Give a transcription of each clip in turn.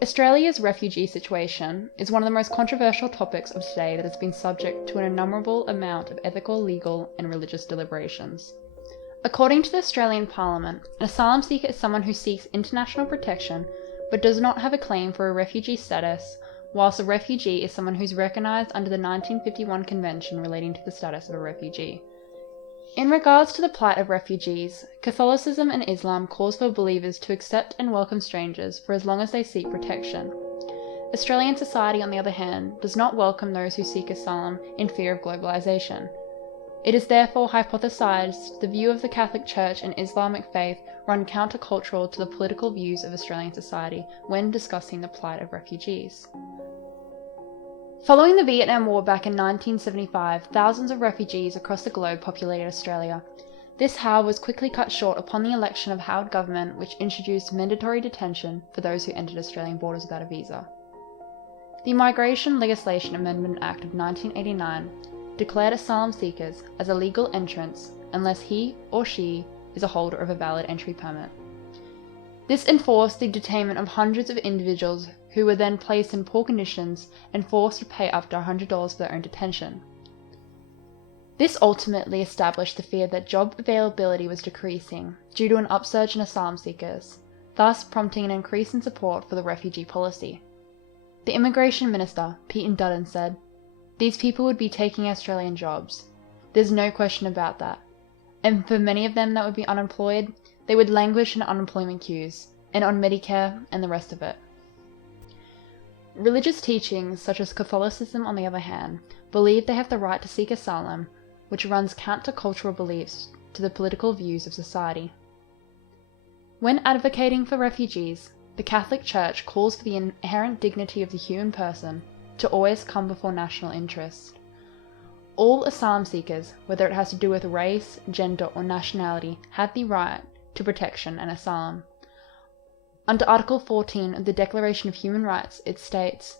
Australia's refugee situation is one of the most controversial topics of today that has been subject to an innumerable amount of ethical, legal, and religious deliberations. According to the Australian Parliament, an asylum seeker is someone who seeks international protection but does not have a claim for a refugee status, whilst a refugee is someone who's recognised under the 1951 Convention relating to the status of a refugee. In regards to the plight of refugees, Catholicism and Islam calls for believers to accept and welcome strangers for as long as they seek protection. Australian society, on the other hand, does not welcome those who seek asylum in fear of globalisation. It is therefore hypothesised the view of the Catholic Church and Islamic faith run countercultural to the political views of Australian society when discussing the plight of refugees. Following the Vietnam War back in 1975, thousands of refugees across the globe populated Australia. This, however, was quickly cut short upon the election of Howard government, which introduced mandatory detention for those who entered Australian borders without a visa. The Migration Legislation Amendment Act of 1989 declared asylum seekers as a legal entrance unless he or she is a holder of a valid entry permit. This enforced the detainment of hundreds of individuals who were then placed in poor conditions and forced to pay up to $100 for their own detention. This ultimately established the fear that job availability was decreasing due to an upsurge in asylum seekers, thus prompting an increase in support for the refugee policy. The Immigration Minister, Pete Dutton, said, "These people would be taking Australian jobs. There's no question about that. And for many of them that would be unemployed, they would languish in unemployment queues and on Medicare and the rest of it." Religious teachings, such as Catholicism on the other hand, believe they have the right to seek asylum, which runs counter-cultural beliefs to the political views of society. When advocating for refugees, the Catholic Church calls for the inherent dignity of the human person to always come before national interest. All asylum seekers, whether it has to do with race, gender, or nationality, have the right to protection and asylum. Under Article 14 of the Declaration of Human Rights, it states,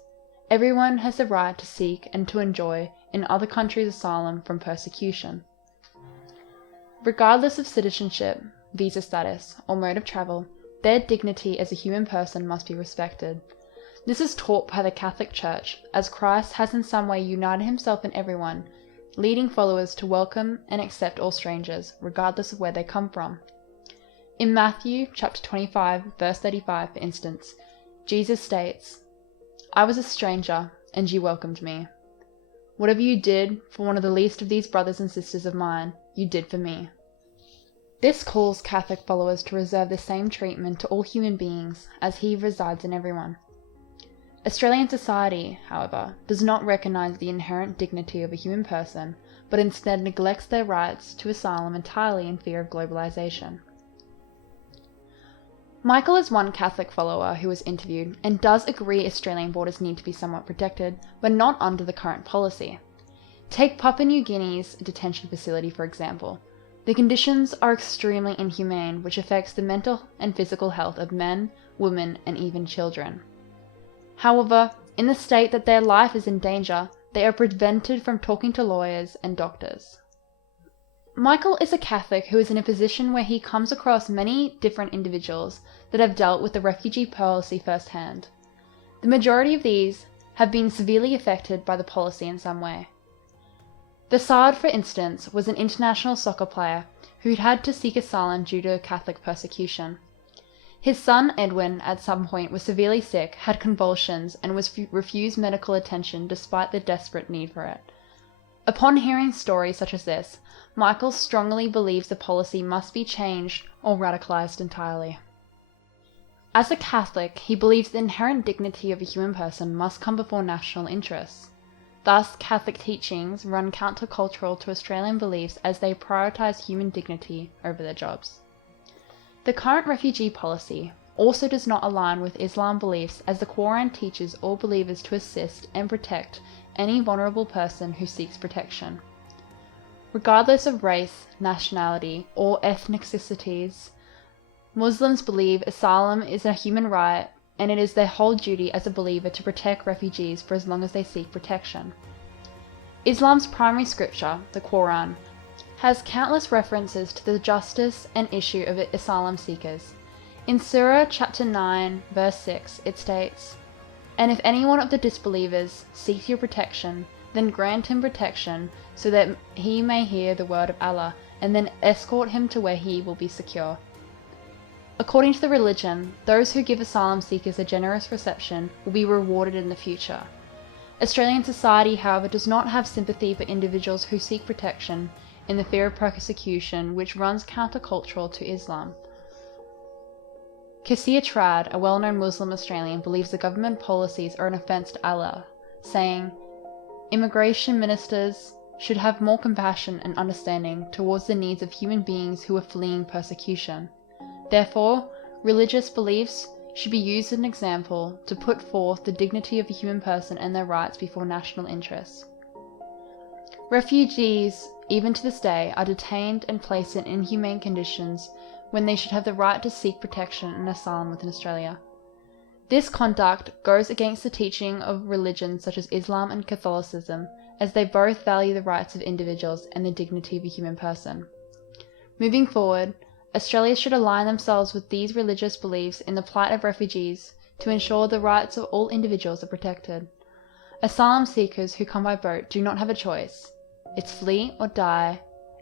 "Everyone has the right to seek and to enjoy in other countries asylum from persecution." Regardless of citizenship, visa status, or mode of travel, their dignity as a human person must be respected. This is taught by the Catholic Church, as Christ has in some way united himself in everyone, leading followers to welcome and accept all strangers, regardless of where they come from. In Matthew chapter 25, verse 35, for instance, Jesus states, "I was a stranger, and you welcomed me. Whatever you did for one of the least of these brothers and sisters of mine, you did for me." This calls Catholic followers to reserve the same treatment to all human beings, as he resides in everyone. Australian society, however, does not recognise the inherent dignity of a human person, but instead neglects their rights to asylum entirely in fear of globalisation. Michael is one Catholic follower who was interviewed and does agree Australian borders need to be somewhat protected, but not under the current policy. Take Papua New Guinea's detention facility, for example. The conditions are extremely inhumane, which affects the mental and physical health of men, women, and even children. However, in the state that their life is in danger, they are prevented from talking to lawyers and doctors. Michael is a Catholic who is in a position where he comes across many different individuals that have dealt with the refugee policy firsthand. The majority of these have been severely affected by the policy in some way. Vassad, for instance, was an international soccer player who had to seek asylum due to Catholic persecution. His son, Edwin, at some point was severely sick, had convulsions, and was refused medical attention despite the desperate need for it. Upon hearing stories such as this, Michael strongly believes the policy must be changed or radicalized entirely. As a Catholic, he believes the inherent dignity of a human person must come before national interests. Thus, Catholic teachings run countercultural to Australian beliefs as they prioritize human dignity over their jobs. The current refugee policy also does not align with Islam beliefs, as the Quran teaches all believers to assist and protect any vulnerable person who seeks protection. Regardless of race, nationality, or ethnicities, Muslims believe asylum is a human right, and it is their whole duty as a believer to protect refugees for as long as they seek protection. Islam's primary scripture, the Quran, has countless references to the justice and issue of asylum seekers. In Surah chapter 9, verse 6, it states, "And if any one of the disbelievers seeks your protection, then grant him protection so that he may hear the word of Allah, and then escort him to where he will be secure." According to the religion, those who give asylum seekers a generous reception will be rewarded in the future. Australian society, however, does not have sympathy for individuals who seek protection in the fear of persecution, which runs countercultural to Islam. Kasia Trad, a well-known Muslim Australian, believes the government policies are an offence to Allah, saying, "Immigration ministers should have more compassion and understanding towards the needs of human beings who are fleeing persecution. Therefore, religious beliefs should be used as an example to put forth the dignity of a human person and their rights before national interests." Refugees, even to this day, are detained and placed in inhumane conditions when they should have the right to seek protection and asylum within Australia. This conduct goes against the teaching of religions such as Islam and Catholicism, as they both value the rights of individuals and the dignity of a human person. Moving forward, Australia should align themselves with these religious beliefs in the plight of refugees to ensure the rights of all individuals are protected. Asylum seekers who come by boat do not have a choice. It's flee or die,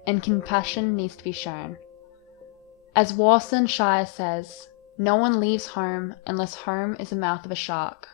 and compassion needs to be shown. As Warsan Shire says, "No one leaves home unless home is the mouth of a shark."